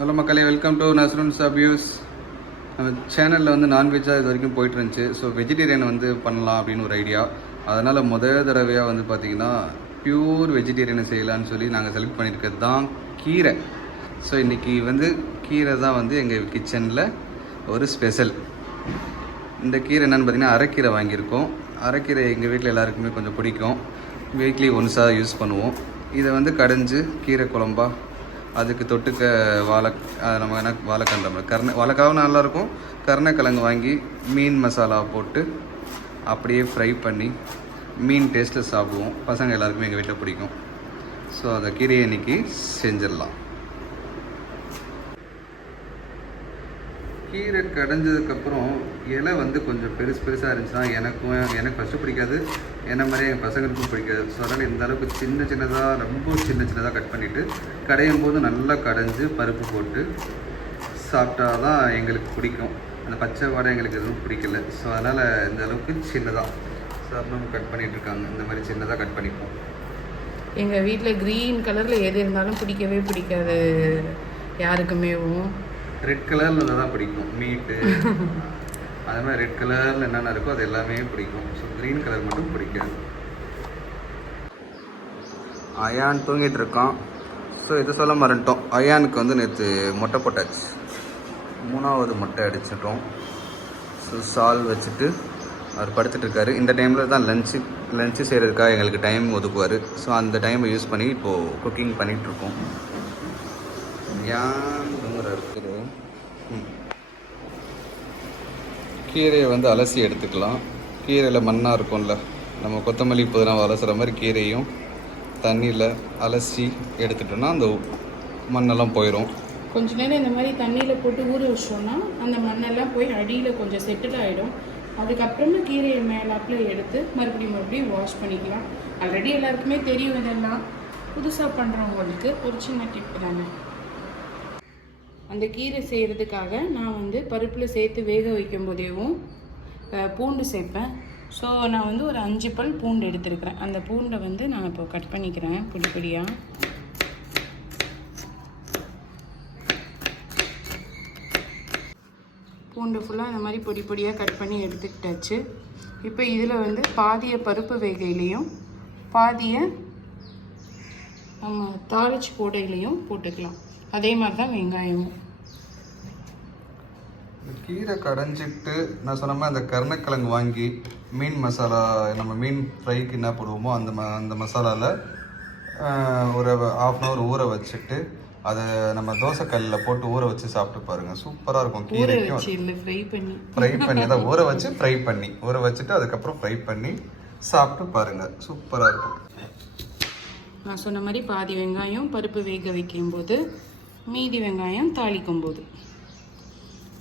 Hello மக்களே, welcome to நஸ்ருன்ஸ் abuse. நம்ம சேனலில் வந்து நான்வெஜ்ஜாக இது வரைக்கும் போயிட்டு இருந்துச்சு. ஸோ வெஜிடேரியன் வந்து பண்ணலாம் அப்படின்னு ஒரு ஐடியா. அதனால் முதல் தடவையாக வந்து பார்த்திங்கன்னா பியூர் வெஜிடேரியனை செய்யலான்னு சொல்லி நாங்கள் செலக்ட் பண்ணியிருக்கிறது தான் கீரை. ஸோ இன்றைக்கி வந்து கீரை தான் வந்து எங்கள் கிச்சனில் ஒரு ஸ்பெஷல். இந்த கீரை என்னென்னு பார்த்திங்கன்னா அரைக்கீரை வாங்கியிருக்கோம். அரைக்கீரை எங்கள் வீட்டில் எல்லாருக்குமே கொஞ்சம் பிடிக்கும். வீக்லி ஒன்ஸாக யூஸ் பண்ணுவோம். இதை வந்து கடைஞ்சி கீரை குழம்பா, அதுக்கு தொட்டுக்க நம்ம என்ன வாழைக்கண்டை வாழைக்காவும் நல்லாயிருக்கும். கருணைக்கிழங்கு வாங்கி மீன் மசாலா போட்டு அப்படியே ஃப்ரை பண்ணி மீன் டேஸ்ட்டில் சாப்பிடுவோம். பசங்க எல்லாருக்குமே எங்கள் வீட்டில் பிடிக்கும். ஸோ அந்த கீரையை இன்றைக்கி செஞ்சிடலாம். கீரை கடைஞ்சதுக்கப்புறம் இலை வந்து கொஞ்சம் பெருசாக இருந்துச்சுன்னா எனக்கு ஃபஸ்ட்டு பிடிக்காது, என்ன மாதிரி எங்கள் பசங்களுக்கும் பிடிக்காது. ஸோ அதனால் இந்த அளவுக்கு ரொம்ப சின்னதாக கட் பண்ணிவிட்டு கடையும் போது நல்லா கடைஞ்சி பருப்பு போட்டு சாப்பிட்டா தான் எங்களுக்கு பிடிக்கும். அந்த பச்சை வாடை எங்களுக்கு எதுவும் பிடிக்கல. ஸோ அதனால் இந்த அளவுக்கு சின்னதாக சாப்பிடும் கட் பண்ணிகிட்ருக்காங்க. இந்த மாதிரி சின்னதாக கட் பண்ணிப்போம். எங்கள் வீட்டில் க்ரீன் கலரில் எது இருந்தாலும் பிடிக்கவே பிடிக்காது யாருக்குமேவும். ரெட் கலரில் தான் பிடிக்கும் மீட்டு. அது மாதிரி ரெட் கலரில் என்னென்ன இருக்கோ அது எல்லாமே பிடிக்கும். ஸோ க்ரீன் கலர் மட்டும் பிடிக்காது. அயான் தூங்கிட்டு இருக்கான். ஸோ இதை சொல்ல மறந்துட்டோம், அயானுக்கு வந்து நேற்று மொட்டை போட்டாச்சு. 3வது மொட்டை அடிச்சிட்டோம். ஸோ சால் வச்சுட்டு அவர் படுத்துட்ருக்காரு. இந்த டைமில் தான் லஞ்சு செய்கிறதுக்காக எங்களுக்கு டைம் ஒதுக்குவார். ஸோ அந்த டைமை யூஸ் பண்ணி இப்போது குக்கிங் பண்ணிகிட்ருக்கோம். ஏன் இருக்குது கீரையை வந்து அலசி எடுத்துக்கலாம். கீரையில் மண்ணாக இருக்கும்ல, நம்ம கொத்தமல்லி புதினா அலசுகிற மாதிரி கீரையும் தண்ணியில் அலசி எடுத்துட்டோன்னா அந்த மண்ணெல்லாம் போயிடும். கொஞ்ச நேரம் இந்த மாதிரி தண்ணியில் போட்டு ஊற வச்சோன்னா அந்த மண்ணெல்லாம் போய் அடியில் கொஞ்சம் செட்டில் ஆகிடும். அதுக்கப்புறமா கீரையை மேலாப்பில் எடுத்து மறுபடியும் வாஷ் பண்ணிக்கலாம். ஆல்ரெடி எல்லாருக்குமே தெரியும். இதெல்லாம் புதுசாக பண்ணுறவங்களுக்கு ஒரு சின்ன டிப் தானே. அந்த கீரை செய்கிறதுக்காக நான் வந்து பருப்பில் சேர்த்து வேக வைக்கும் போதேவும் பூண்டு சேர்ப்பேன். ஸோ நான் வந்து ஒரு 5 பல் பூண்டு எடுத்துருக்கிறேன். அந்த பூண்டை வந்து நான் இப்போ கட் பண்ணிக்கிறேன் பொடியாக. பூண்டு ஃபுல்லாக இந்த மாதிரி பொடியாக கட் பண்ணி எடுத்துக்கிட்டாச்சு. இப்போ இதில் வந்து பாதியை பருப்பு வேகையிலையும் பாதியை நம்ம தாளிச்சு போடையிலையும் போட்டுக்கலாம். அதே மாதிரி தான் வெங்காயமும். கீரை கடைஞ்சிட்டு நான் சொன்ன மாதிரி அந்த கருணைக்கிழங்கு வாங்கி மீன் மசாலா, நம்ம மீன் ஃப்ரைக்கு என்ன போடுவோமோ அந்த மசாலாவில் ஒரு 1/2 hour ஊற வச்சுட்டு அதை நம்ம தோசைக்கல்லில் போட்டு ஊற வச்சு சாப்பிட்டு பாருங்கள். சூப்பராக இருக்கும். கீரைக்கும் ஃப்ரை பண்ணி அதை ஊற வச்சுட்டு அதுக்கப்புறம் ஃப்ரை பண்ணி சாப்பிட்டு பாருங்கள். சூப்பராக இருக்கும். நான் சொன்ன மாதிரி பாதி வெங்காயம் பருப்பு வேக வைக்கும்போது, மீதி வெங்காயம் தாளிக்கும் போது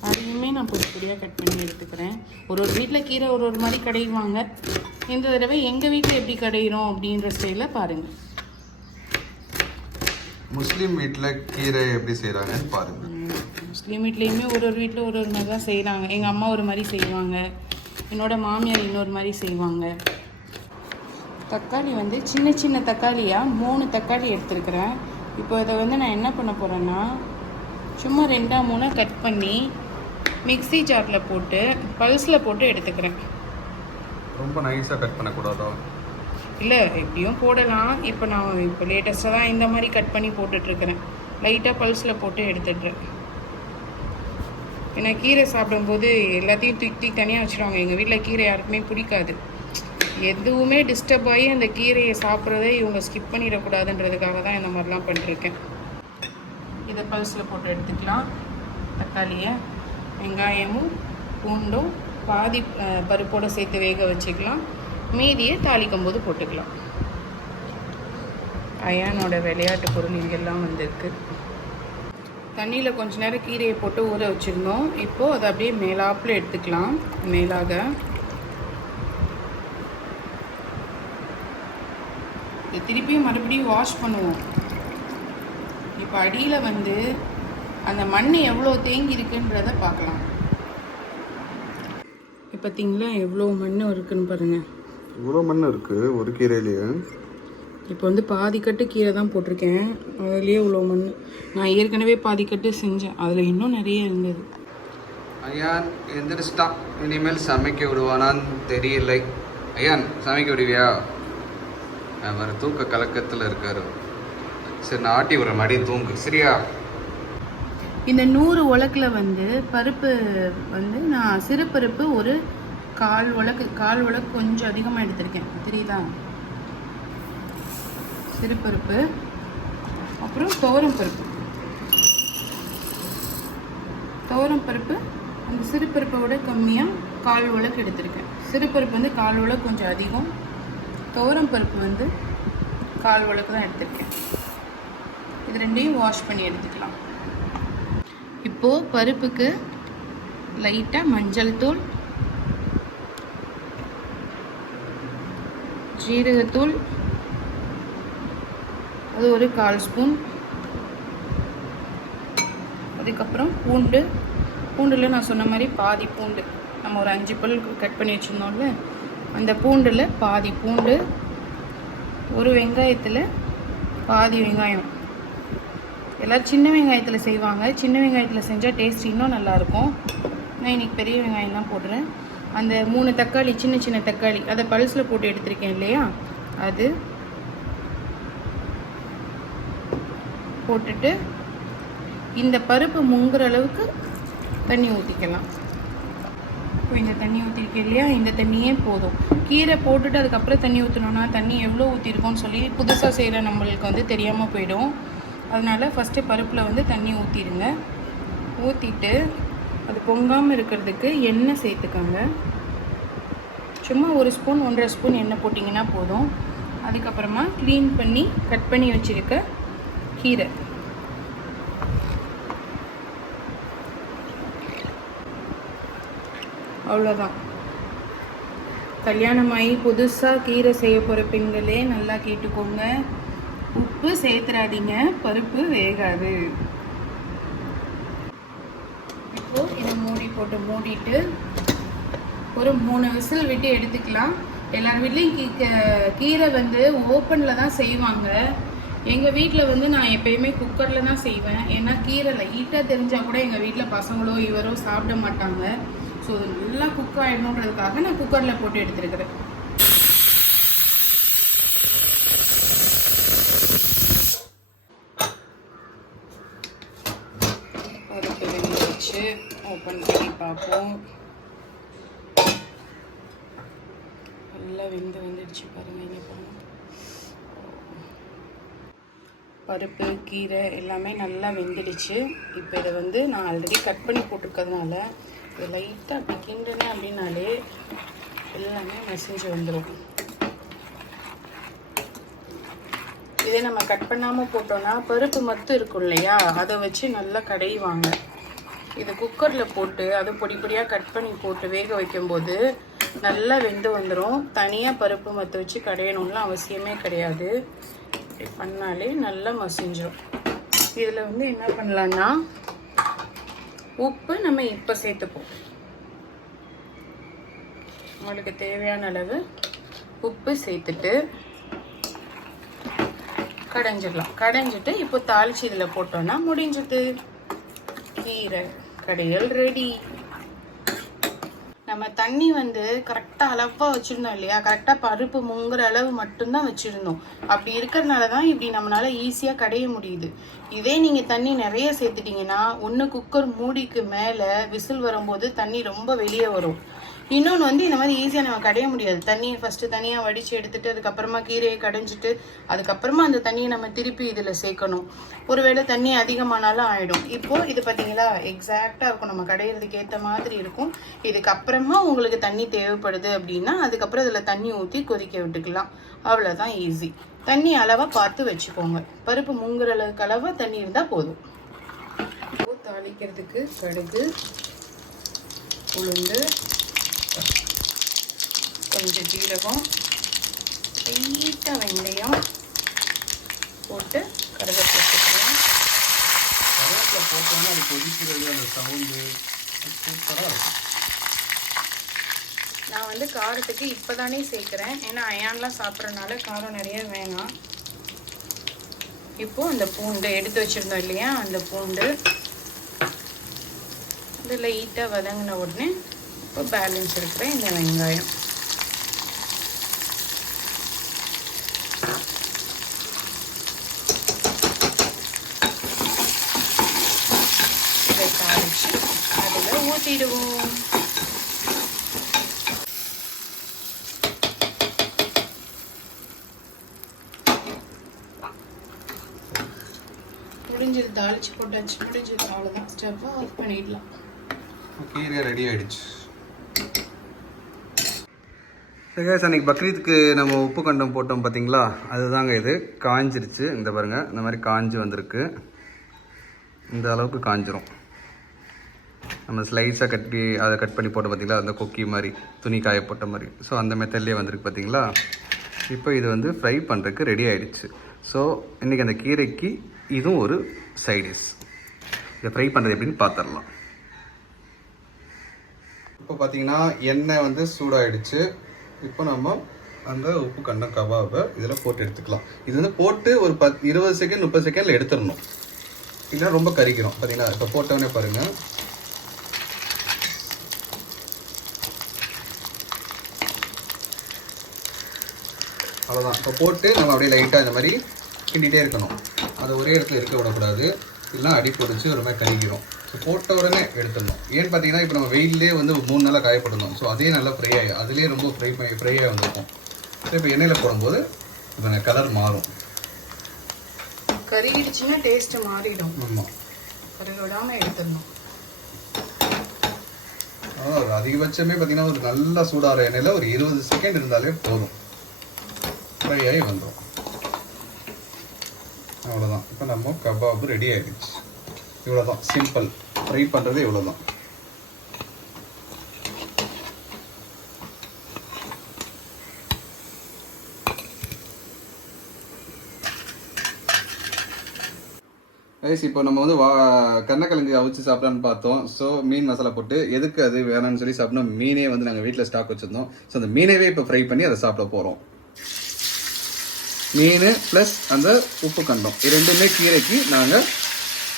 அதையுமே நான் பொடியாக கட் பண்ணி எடுத்துக்கிறேன். ஒரு வீட்டில் கீரை ஒரு மாதிரி கடைவாங்க. இந்த தடவை எங்கள் வீட்டில் எப்படி கடையிறோம் அப்படின்ற ஸ்டைலில் பாருங்கள். முஸ்லீம் வீட்டில் கீரை எப்படி செய்கிறாங்கன்னு பாருங்கள். முஸ்லீம் வீட்லேயுமே ஒரு வீட்டில் ஒரு மாதிரி தான் செய்கிறாங்க. எங்கள் அம்மா ஒரு மாதிரி செய்வாங்க, என்னோடய மாமியார் இன்னொரு மாதிரி செய்வாங்க. தக்காளி வந்து சின்ன தக்காளியாக 3 தக்காளி எடுத்துருக்கிறேன். இப்போ இதை வந்து நான் என்ன பண்ண போகிறேன்னா, சும்மா 2-3 கட் பண்ணி மிக்ஸி ஜாரில் போட்டு பல்ஸில் போட்டு எடுத்துக்கிறேன். ரொம்ப நைஸாக கட் பண்ணக்கூடாதா? இல்லை, எப்படியும் போடலாம். இப்போ லேட்டஸ்ட்டாக தான் இந்த மாதிரி கட் பண்ணி போட்டுட்ருக்கிறேன். லைட்டாக பல்ஸில் போட்டு எடுத்துடுறேன். ஏன்னா கீரை சாப்பிடும்போது எல்லாத்தையும் தூக்கி தனியாக வச்சுருவாங்க. எங்கள் வீட்டில் கீரை யாருக்குமே பிடிக்காது. எதுவுமே டிஸ்டர்ப் ஆகி அந்த கீரையை சாப்பிட்றதே இவங்க ஸ்கிப் பண்ணிடக்கூடாதுன்றதுக்காக தான் இந்த மாதிரிலாம் பண்ணிருக்கேன். இதை பல்ஸில் போட்டு எடுத்துக்கலாம். தக்காளியை, வெங்காயமும் பூண்டும் பாதி பருப்போடு சேர்த்து வேக வச்சுக்கலாம். மீதியை தாளிக்கும் போது போட்டுக்கலாம். அயானோட விளையாட்டு பொருள் இங்கெல்லாம் வந்துருக்கு. தண்ணியில் கொஞ்ச நேரம் கீரையை போட்டு ஊற வச்சுருந்தோம். இப்போது அதை அப்படியே மேலாப்பில் எடுத்துக்கலாம். மேலாக திருப்பியும் மறுபடியும் வாஷ் பண்ணுவோம். இப்போ அடியில் வந்து அந்த மண் எவ்வளோ தேங்கி இருக்குன்றதை பார்க்கலாம். இப்போ பார்த்தீங்களா எவ்வளோ மண் இருக்குன்னு பாருங்கள். இவ்வளோ மண் இருக்குது ஒரு கீரையிலேயே. இப்போ வந்து பாதிக்கட்டு கீரை தான் போட்டிருக்கேன், அதுலேயே இவ்வளோ மண். நான் ஏற்கனவே பாதிக்கட்டு செஞ்சேன், அதில் இன்னும் நிறைய இருந்தது. ஐயான் எந்திரிச்சிட்டான், இனிமேல் சமைக்க விடுவானான்னு தெரியலை. ஐயான் சமைக்க விடுவியா? அவர் தூக்க கலக்கத்தில் இருக்காரு. சரி நான் ஆட்டி விடுற மாதிரி தூங்கு, சரியா? இந்த 100 உலக்கில் வந்து பருப்பு வந்து நான் சிறு பருப்பு ஒரு கால் உலக்கு கொஞ்சம் அதிகமாக எடுத்திருக்கேன், தெரியுதா? சிறு பருப்பு, அப்புறம் துவரம் பருப்பு அந்த சிறு பருப்பை விட கம்மியாக 1/4 உலக்கு எடுத்திருக்கேன். சிறு பருப்பு வந்து 1/4 உலக்கு கொஞ்சம் அதிகம், துவரம் பருப்பு வந்து 1/4 உலக்கு தான் எடுத்திருக்கேன். இது ரெண்டையும் வாஷ் பண்ணி எடுத்துக்கலாம். இப்போது பருப்புக்கு லைட்டாக மஞ்சள் தூள், ஜீரகத்தூள் அது ஒரு 1/4 ஸ்பூன், அதுக்கப்புறம் பூண்டில் நான் சொன்ன மாதிரி பாதி பூண்டு, நம்ம ஒரு 5 பல் கட் பண்ணி வச்சுருந்தோம்ல, அந்த பூண்டில் பாதி பூண்டு, ஒரு வெங்காயத்தில் பாதி வெங்காயம். எல்லோரும் சின்ன வெங்காயத்தில் செய்வாங்க, சின்ன வெங்காயத்தில் செஞ்சால் டேஸ்ட் இன்னும் நல்லாயிருக்கும். நான் இன்றைக்கி பெரிய வெங்காயம் தான் போடுறேன். அந்த 3 தக்காளி, சின்ன தக்காளி, அதை பல்ஸில் போட்டு எடுத்திருக்கேன் இல்லையா, அது போட்டுட்டு இந்த பருப்பு முங்குற அளவுக்கு தண்ணி ஊற்றிக்கலாம். இப்போ இந்த தண்ணி ஊற்றிருக்கேன் இல்லையா, இந்த தண்ணியே போதும். கீரை போட்டுட்டு அதுக்கப்புறம் தண்ணி ஊற்றணுன்னா தண்ணி எவ்வளோ ஊற்றிருக்கோன்னு சொல்லி புதுசாக செய்கிற நம்மளுக்கு வந்து தெரியாமல் போயிடும். அதனால் ஃபஸ்ட்டு பருப்பில் வந்து தண்ணி ஊற்றிடுங்க. ஊற்றிட்டு அது பொங்காமல் இருக்கிறதுக்கு எண்ணெய் சேர்த்துக்கோங்க. சும்மா 1 ஸ்பூன் 1.5 ஸ்பூன் எண்ணெய் போட்டிங்கன்னா போதும். அதுக்கப்புறமா க்ளீன் பண்ணி கட் பண்ணி வச்சுருக்க கீரை, அவ்வளோதான். கல்யாணமாகி புதுசாக கீரை செய்ய போகிற பெண்களே நல்லா கேட்டுக்கோங்க, உப்பு சேர்த்துறாதீங்க, பருப்பு வேகாது. இப்போது இதை மூடிட்டு ஒரு 3 விசில் விட்டு எடுத்துக்கலாம். எல்லார் வீட்லேயும் கீரை வந்து ஓப்பனில் தான் செய்வாங்க. எங்கள் வீட்டில் வந்து நான் எப்பயுமே குக்கரில் தான் செய்வேன். ஏன்னா கீரை லைட்டாக தெரிஞ்சால் கூட எங்கள் வீட்டில் பசங்களோ இவரோ சாப்பிட மாட்டாங்க. ஸோ நல்லா குக் ஆகிடணுன்றதுக்காக நான் குக்கரில் போட்டு எடுத்துருக்கிறேன். பருப்பு வெந்து வச்சு ஓப்பன் பண்ணி பார்ப்போம். நல்லா வந்துடுச்சு பாருங்கள். இங்கே பாருங்கள், பருப்பு கீரை எல்லாமே நல்லா வெந்துடுச்சு. இப்போ இதை வந்து நான் ஆல்ரெடி கட் பண்ணி போட்டிருக்கிறதுனால இதை லைட்டாக அப்படி கிண்டுனேன் அப்படின்னாலே எல்லாமே மசிஞ்சு வந்துடும். இதே நம்ம கட் பண்ணாமல் போட்டோன்னா பருப்பு மட்டும் இருக்கும் இல்லையா, அதை வச்சு நல்லா கடைவாங்க. இது குக்கரில் போட்டு அதை பொடியாக கட் பண்ணி போட்டு வேக வைக்கும்போது நல்லா வெந்து வந்துடும். தனியாக பருப்பு மற்ற வச்சு கடையணும்லாம் அவசியமே கிடையாது. இப்படி பண்ணாலே நல்லா மசிஞ்சிடும். இதில் வந்து என்ன பண்ணலான்னா உப்பு நம்ம இப்போ சேர்த்துப்போம். உங்களுக்கு தேவையான அளவு உப்பு சேர்த்துட்டு கடைஞ்சிடலாம். கடைஞ்சிட்டு இப்போ தாளிச்சு இதில் போட்டோன்னா முடிஞ்சது, கீரை கடையல் ரெடி. நம்ம தண்ணி வந்து கரெக்டாக அளவாக வச்சுருந்தோம் இல்லையா, கரெக்டாக பருப்பு முங்குற அளவு மட்டும்தான் வச்சுருந்தோம். அப்படி இருக்கிறதுனால தான் இப்படி நம்மளால் ஈஸியாக கடைய முடியுது. இதே நீங்கள் தண்ணி நிறைய சேர்த்துட்டிங்கன்னா ஒன்று குக்கர் மூடிக்கு மேலே விசில் வரும்போது தண்ணி ரொம்ப வெளியே வரும். இன்னொன்று வந்து இந்த மாதிரி ஈஸியாக நம்ம கடைய முடியாது. தண்ணியை ஃபஸ்ட்டு தனியாக வடித்து எடுத்துகிட்டு அதுக்கப்புறமா கீரையை கடைஞ்சிட்டு அதுக்கப்புறமா அந்த தண்ணியை நம்ம திருப்பி இதில் சேர்க்கணும். ஒருவேளை தண்ணி அதிகமானாலும் ஆகிடும். இப்போது இது பார்த்தீங்களா, எக்ஸாக்டாக இருக்கும், நம்ம கடையிறதுக்கு ஏற்ற மாதிரி இருக்கும். இதுக்கப்புறமா உங்களுக்கு தண்ணி தேவைப்படுது அப்படின்னா அதுக்கப்புறம் இதில் தண்ணி ஊற்றி கொதிக்க விட்டுக்கலாம். அவ்வளோதான், ஈஸி. தண்ணி அளவாக பார்த்து வச்சுக்கோங்க. பருப்பு முங்குற அளவுக்கு அளவாக தண்ணி இருந்தால் போதும். இப்போது தாளிக்கிறதுக்கு கடுகு, உளுந்து, கொஞ்சம் ஜீரகம், லைட்டாக வெந்தயம் போட்டு கருவேப்பிலை போட்டுக்கலாம். கருவேப்பிலை போட்டோன்னா அது கொதிக்கிறது, அந்த சவுண்டு சூப்பராக இருக்கும். நான் வந்து காரத்துக்கு இப்போ தானே சேர்க்குறேன், ஏன்னா அயான்லாம் சாப்பிட்றதுனால காரம் நிறைய வேணாம். இப்போது அந்த பூண்டு எடுத்து வச்சுருந்தோம் இல்லையா, அந்த பூண்டு இது லைட்டாக வதங்கின உடனே இப்போ பேலன்ஸ் இருக்கிற இந்த வெங்காயம் இதை தாளிச்சு அதில் ஊற்றிடுவோம். முடிஞ்சது, தாளிச்சு போட்டாச்சு, முடிஞ்சது, அவ்வளோதான். ஸ்டவ்வை ஆஃப் பண்ணிடலாம். கீரை ரெடி ஆகிடுச்சு. கைஸ், அன்றைக்கி பக்ரீத்துக்கு நம்ம உப்பு கண்டம் போட்டோம் பார்த்தீங்களா, அதுதாங்க இது. காஞ்சிருச்சு, இந்த பாருங்கள், இந்த மாதிரி காஞ்சி வந்திருக்கு. இந்த அளவுக்கு காஞ்சிரும். நம்ம ஸ்லைஸாக அதை கட் பண்ணி போட்டோம் பார்த்தீங்களா, அந்த கொக்கி மாதிரி, துணி காய போட்ட மாதிரி. ஸோ அந்த மெத்தட்லேயே வந்திருக்கு பார்த்தீங்களா. இப்போ இது வந்து ஃப்ரை பண்ணுறதுக்கு ரெடி ஆகிடுச்சு. ஸோ இன்றைக்கி அந்த கீரைக்கு இதுவும் ஒரு சைடிஷ். இதை ஃப்ரை பண்ணுறது எப்படின்னு பார்த்துடலாம். இப்போ பார்த்தீங்கன்னா எண்ணெய் வந்து சூடாகிடுச்சு. இப்போ நம்ம அந்த உப்பு கண்டம் கபாபை இதில் போட்டு எடுத்துக்கலாம். இது வந்து போட்டு ஒரு 20 செகண்ட் 30 செகண்டில் எடுத்துடணும், இல்லைன்னா ரொம்ப கறிக்கிறோம். பார்த்தீங்கன்னா இப்போ போட்டோன்னே பாருங்கள், அவ்வளோதான். இப்போ போட்டு நம்ம அப்படியே லைட்டாக இந்த மாதிரி கிண்டிகிட்டே இருக்கணும். அதை ஒரே இடத்துல இருக்க விடக்கூடாது, இல்லைனா அடி பிடிச்சி ஒரு மாதிரி கறிக்கிறோம். ஸோ போட்ட உடனே எடுத்துடணும். ஏன்னு பார்த்தீங்கன்னா இப்போ நம்ம வெயிலே வந்து 3 நாளாக காயப்படணும். ஸோ அதே நல்லா ஃப்ரை ஆகி அதுலேயே ரொம்ப ஃப்ரையாக வந்துருக்கும். ஸோ இப்போ எண்ணெயில் போடும்போது இப்போ கலர் மாறும். கறிடுச்சுன்னா டேஸ்ட்டு மாறிடும். ஆமாம், கறி விடாமல் எடுத்துடணும். ஒரு அதிகபட்சமே பார்த்தீங்கன்னா ஒரு நல்லா சூடாகிற எண்ணெயில் ஒரு 20 செகண்ட் இருந்தாலே போதும், ஃப்ரை ஆகி வந்துடும். அவ்வளோதான். இப்போ நம்ம கபாபு ரெடி ஆகிடுச்சு. இவ்வளோதான், சிம்பிள். ஃப்ரை பண்ணுறது இவ்வளோதான். ரைஸ், இப்போ நம்ம வந்து கருணக்கிழங்கு அவிச்சு சாப்பிடலான்னு பார்த்தோம். ஸோ மீன் மசாலா போட்டு, எதுக்கு அது வேணாம்னு சொல்லி சாப்பிட்டோம். மீனே வந்து நாங்கள் வீட்டில் ஸ்டாக் வச்சுருந்தோம். ஸோ அந்த மீனவே இப்போ ஃப்ரை பண்ணி அதை சாப்பிட போகிறோம். மீன் ப்ளஸ் அந்த உப்பு கண்டம், இது ரெண்டுமே கீரைக்கு நாங்கள்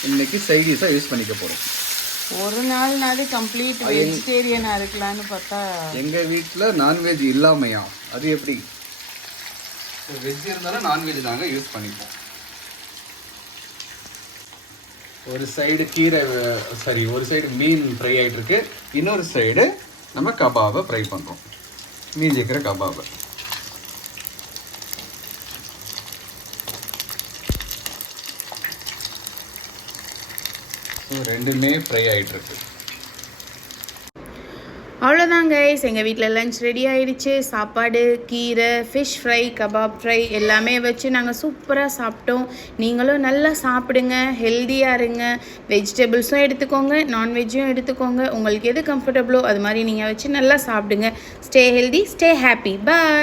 இன்னைக்கு சைடிஷாக யூஸ் பண்ணிக்க போகிறோம். ஒரு நாள்னாலே கம்ப்ளீட் வெஜிடேரியனாக இருக்கலான்னு பார்த்தா எங்கள் வீட்டில் நான்வெஜ் இல்லாமையா? அது எப்படி? வெஜ் இருந்தாலும் நான்வெஜ் நாங்கள் யூஸ் பண்ணிப்போம். ஒரு சைடு கீரை, ஒரு சைடு மீன் ஃப்ரை ஆகிட்டு இருக்கு, இன்னொரு சைடு நம்ம கபாபை ஃப்ரை பண்ணுறோம். மீன் இருக்கிற கபாபை ரெண்டுமே ஃப்ரை ஆகிட்டு இருக்கு. அவ்வளோதான் கைஸ், எங்கள் வீட்டில் லஞ்ச் ரெடி ஆகிடுச்சு. சாப்பாடு, கீரை, ஃபிஷ் ஃப்ரை, கபாப் ஃப்ரை எல்லாமே வச்சு நாங்கள் சூப்பராக சாப்பிட்டோம். நீங்களும் நல்லா சாப்பிடுங்க, ஹெல்த்தியாக இருங்க. வெஜிடபிள்ஸும் எடுத்துக்கோங்க, நான்வெஜ்ஜும் எடுத்துக்கோங்க. உங்களுக்கு எது கம்ஃபர்டபுளோ அது மாதிரி நீங்கள் வச்சு நல்லா சாப்பிடுங்க. Stay healthy, stay happy. பாய்.